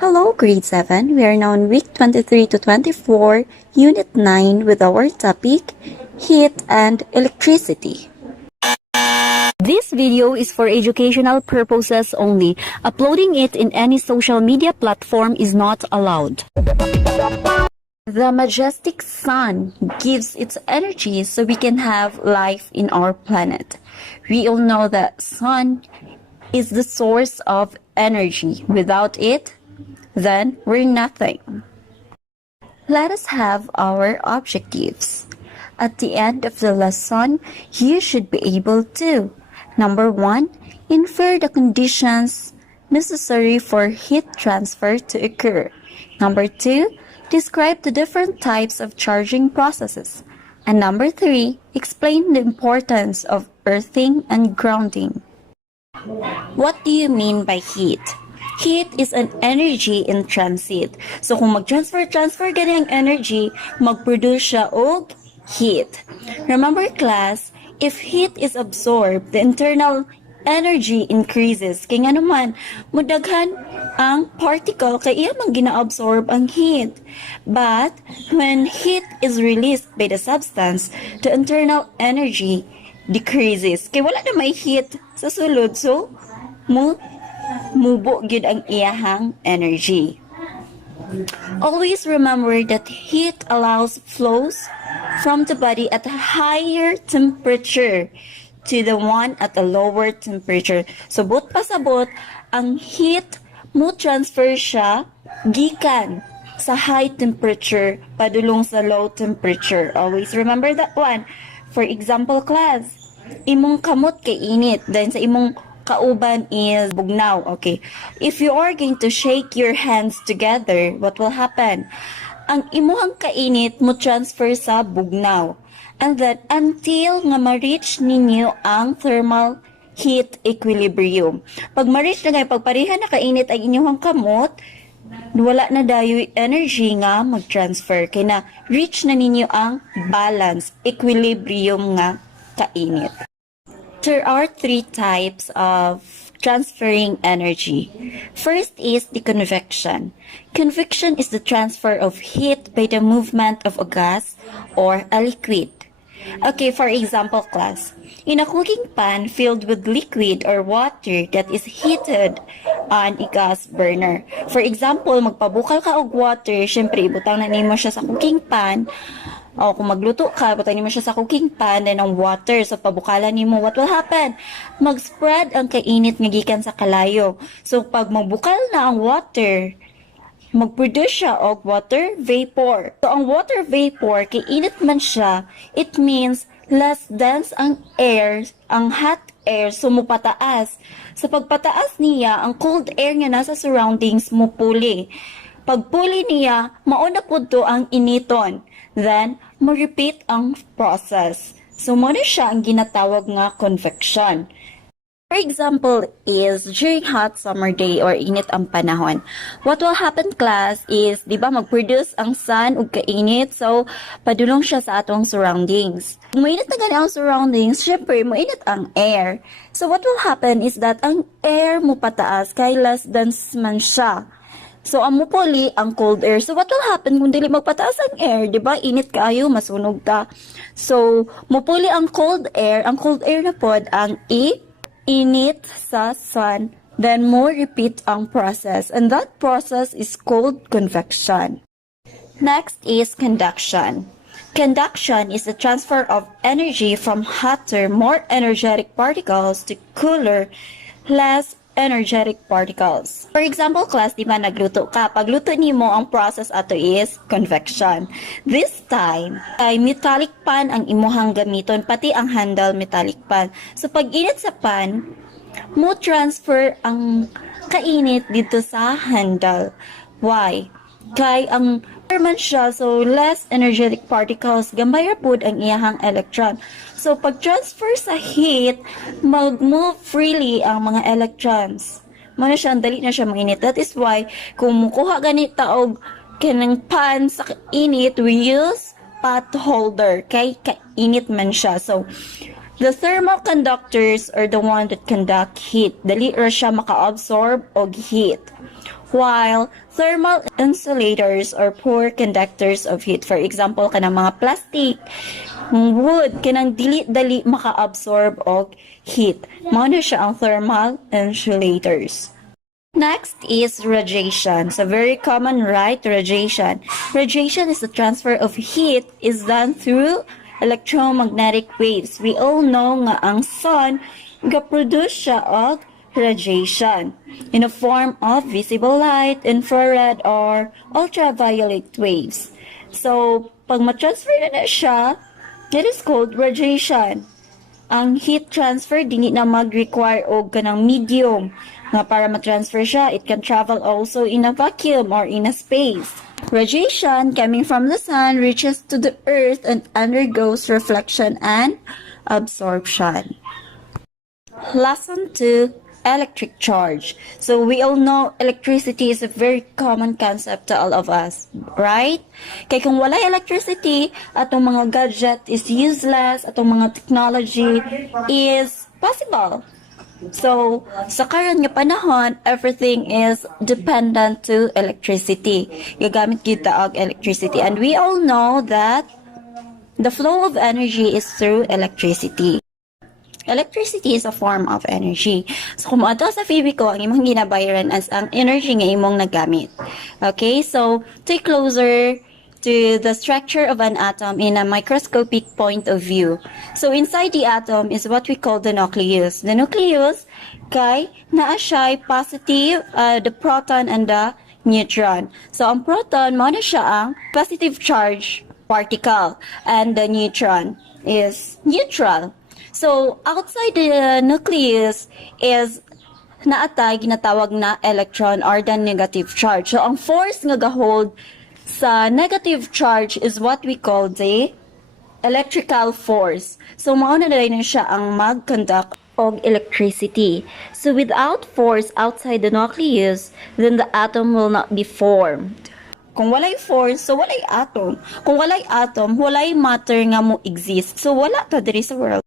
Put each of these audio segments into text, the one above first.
Hello, grade 7. We are now in week 23 to 24, unit 9 with our topic, heat and electricity. This video is for educational purposes only. Uploading it in any social media platform is not allowed. The majestic sun gives its energy so we can have life in our planet. We all know that sun is the source of energy. Without it, then we're nothing. Let us have our objectives. At the end of the lesson, you should be able to: Number 1, infer the conditions necessary for heat transfer to occur. Number 2, describe the different types of charging processes. And number 3, explain the importance of earthing and grounding. What do you mean by heat? Heat is an energy in transit. So kung mag-transfer gani ang energy, mag-produce siya og heat. Remember class, if heat is absorbed, the internal energy increases. Kaya nga naman, mudaghan ang particle kaya iya man gina-absorb ang heat. But when heat is released by the substance, the internal energy decreases. Kaya wala na may heat sa sulod. So, mubo gyud ang iyahang energy. Always remember that heat allows flows from the body at a higher temperature to the one at a lower temperature. So, but pasabot, ang heat mo transfer siya gikan sa high temperature padulong sa low temperature. Always remember that one. For example, class, imong kamot kay init, then sa imong kauban is bugnaw. Okay. If you are going to shake your hands together, what will happen? Ang imuhang kainit mo transfer sa bugnaw. And then, until nga ma-reach ninyo ang thermal heat equilibrium. Pag ma-reach na kayo, pagpareha na kainit ang inyong kamot, wala na dayo energy nga mag-transfer. Kaya na, reach na ninyo ang balance, equilibrium nga kainit. There are 3 types of transferring energy. First is the convection. Convection is the transfer of heat by the movement of a gas or a liquid. Okay, for example, class, in a cooking pan filled with liquid or water that is heated on a gas burner. For example, magpabukal ka og water, syempre ibutang na nimo siya sa cooking pan. O kung magluto ka, butang nimo siya sa cooking pan, then ang water, so pabukalan nimo, what will happen? Mag-spread ang kainit nga gikan sa kalayo. So pag magbukal na ang water, mag-produce siya og water vapor. So ang water vapor, kay init man siya, it means less dense ang air, ang hot air, so mupataas. Sa pagpataas niya, ang cold air nga nasa surroundings mupuli. Pagpuli niya, mauna po to ang initon. Then, ma-repeat ang process. So, muna siya ang ginatawag nga convection. For example is, during hot summer day or init ang panahon, what will happen class is, di ba, mag-produce ang sun ug kainit, so, padulong siya sa atong surroundings. Kung mainit na gani ang surroundings, syempre, mainit ang air. So, what will happen is that ang air mo pataas, kay less dense man siya. So, ang mupuli ang cold air. So, what will happen kung dili magpataas ang air? Diba? Init kaayo, masunog ta. So, mupuli ang cold air. Ang cold air na pod ang init sa sun. Then, more repeat ang process. And that process is called convection. Next is conduction. Conduction is the transfer of energy from hotter, more energetic particles to cooler, less energetic particles. For example, class, di ba nagluto ka? Pagluto nimo, ang process ato is convection. This time, ay metallic pan ang imuhang gamiton, pati ang handle metallic pan. So, pag init sa pan, mo transfer ang kainit dito sa handle. Why? Kay ang man siya, so less energetic particles, gamay rapod ang iyahang electron. So, pag-transfer sa heat, mag-move freely ang mga electrons. Muna siya, ang dali na siya manginit. That is why, kung mukuha ganita og kanang pan sa init, we use pot holder. Kay kainit man siya. So, the thermal conductors are the one that conduct heat. Dali ra siya maka-absorb og heat. while thermal insulators are poor conductors of heat. For example, kanang mga plastic, wood, kanang dili-dali maka-absorb og heat. Mao na siya ang thermal insulators. Next is radiation. So very common, right? Radiation. Radiation is the transfer of heat is done through electromagnetic waves. We all know nga ang sun ga-produce siya og radiation in the form of visible light, infrared, or ultraviolet waves. So, pag ma-transfer na siya, it is called radiation. Ang heat transfer dili na mag-require og kanang medium nga para ma-transfer siya. It can travel also in a vacuum or in a space. Radiation coming from the sun reaches to the earth and undergoes reflection and absorption. Lesson 2, electric charge. So we all know electricity is a very common concept to all of us, right? Kaya kung wala electricity, atong mga gadget is useless, atong mga technology is possible. So, sa karon nga panahon, everything is dependent to electricity. Gagamit kita og electricity. And we all know that the flow of energy is through electricity. Electricity is a form of energy. So, kung ato sa Fibico, ang imong ginabayaran as ang energy nga imong nagamit. Okay, so, take closer to the structure of an atom in a microscopic point of view. So, inside the atom is what we call the nucleus. The nucleus, kay naa siya positive, the proton and the neutron. So, ang proton, mo na siya ang positive charge particle, and the neutron is neutral. So, outside the nucleus is naatay ginatawag na electron or the negative charge. So, ang force nga gahold sa negative charge is what we call the electrical force. So, mauna na rin siya ang mag-conduct of electricity. So, without force outside the nucleus, then the atom will not be formed. Kung walay force, so walay atom. Kung walay atom, walay matter nga mo exist. So, wala ta diri sa world.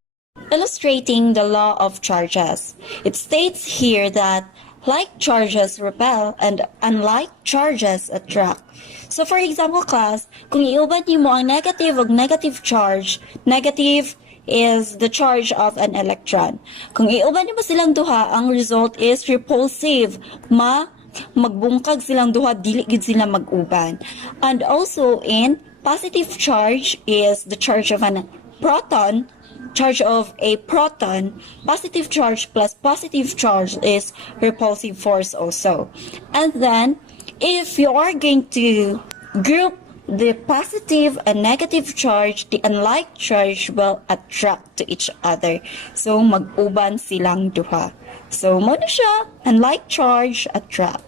Illustrating the law of charges. It states here that like charges repel and unlike charges attract. So for example, class, kung iuban nimo ang negative ug negative charge, negative is the charge of an electron. Kung iuban nimo silang duha, ang result is repulsive. Magbungkag silang duha, dili gid sila mag-uban. And also in positive charge is the charge of an proton, charge of a proton, positive charge plus positive charge is repulsive force also. And then, if you are going to group the positive and negative charge, the unlike charge will attract to each other. So, mag-uban silang duha. So, mo na siya, unlike charge, attract.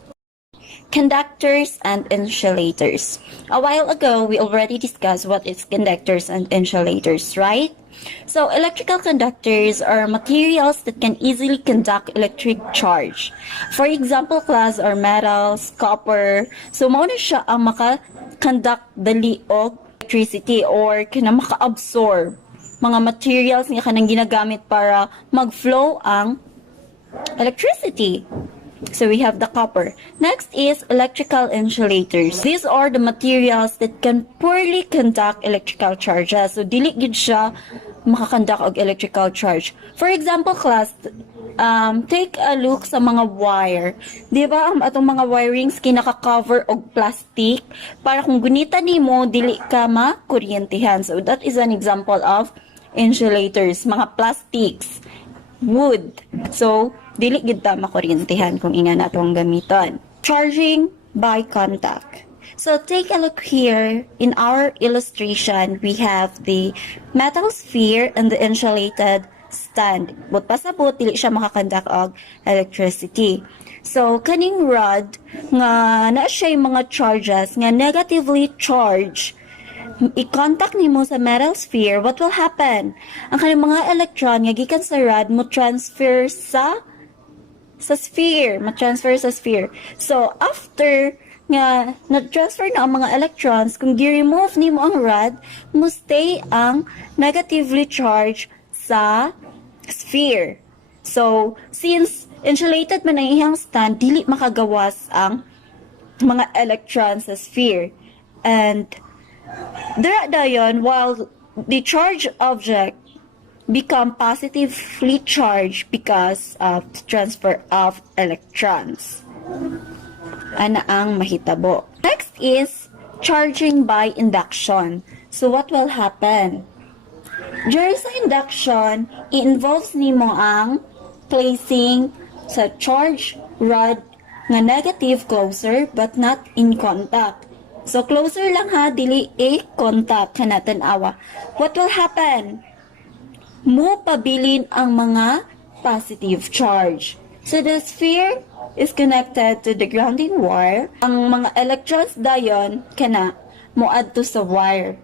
Conductors and insulators. A while ago, we already discussed what is conductors and insulators, right? So, electrical conductors are materials that can easily conduct electric charge. For example, class are metals, copper. So, mao na siya ang maka-conduct dali og electricity or kana maka-absorb mga materials nga kanang ginagamit para mag-flow ang electricity. So we have the copper. Next is electrical insulators. These are the materials that can poorly conduct electrical charges. So dili gid siya makakonduct og electrical charge. For example, class, take a look sa mga wire. Di ba ang atong mga wirings kinaka-cover og plastic para kung gunita nimo dili ka makuryentehan. So that is an example of insulators, mga plastics, wood. So dili gid ta makuryentehan kung inga nato ang gamiton. Charging by contact. So take a look here. In our illustration, we have the metal sphere and the insulated stand. But pasabot dili siya makakonduct og electricity. So kaning rod nga naa siya mga charges nga negatively charged, i-contact nimo sa metal sphere, what will happen? Ang kanang mga electron nga gikan sa rod mo transfer sa sphere, ma-transfer sa sphere. So, after nga na-transfer na ang mga electrons, kung gi-remove nimo ang rod, mo stay ang negatively charged sa sphere. So, since insulated man ang iyang stand, dili makagawas ang mga electrons sa sphere. And dara dayon, while the charged object become positively charged because of the transfer of electrons. Ana ang mahitabo. Next is charging by induction. So what will happen? During sa induction, i-involves nimo ang placing sa charge rod nga negative closer but not in contact. So closer lang ha, dili contact kanatan awa. What will happen? Mo pabilin ang mga positive charge. So the sphere is connected to the grounding wire. Ang mga electrons dayon kana moadto sa wire.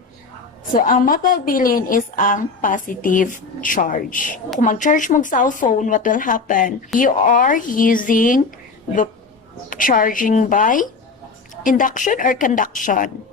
So, ang mapabilin is ang positive charge. Kung mag-charge mo sa cellphone, what will happen? You are using the charging by induction or conduction?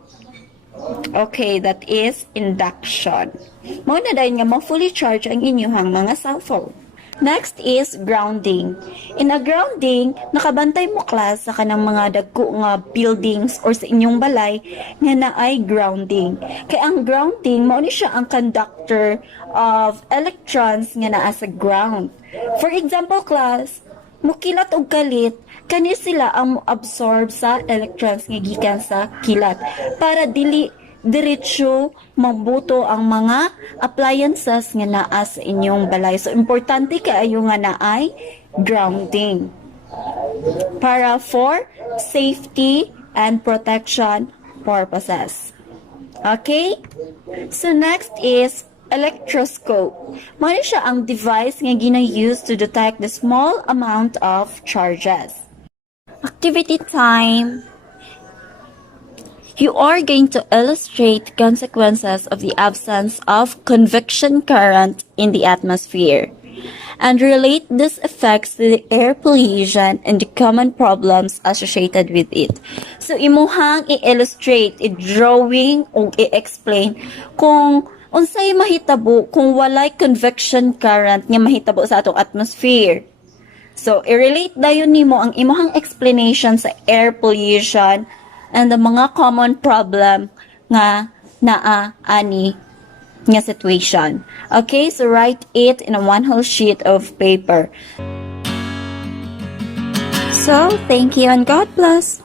Okay, that is induction. Muna dahil nga ma-fully charge ang inyong mga cellphone. Next is grounding. In a grounding, nakabantay mo class sa kanang mga dagko nga buildings or sa inyong balay nga naay grounding. Kaya ang grounding, mao ni siya ang conductor of electrons nga naa sa ground. For example class, mukilat og kalit, kani sila ang absorb sa electrons nga gikan sa kilat para dili diretso mabuto ang mga appliances nga naa sa inyong balay. So, importante kaayo nga naay grounding para for safety and protection purposes. Okay? So, next is electroscope. Mao siya ang device nga gina-use to detect the small amount of charges. Activity time. You are going to illustrate consequences of the absence of convection current in the atmosphere and relate these effects to the air pollution and the common problems associated with it. So, imuhang i-illustrate, i-drawing, o i-explain kung unsay mahitabo kung walay convection current nga mahitabo sa atong atmosphere. So, i-relate dayon nimo ang imuhang explanation sa air pollution and the mga common problem nga naa ani nga situation. Okay, so write it in a one whole sheet of paper. So, thank you and God bless.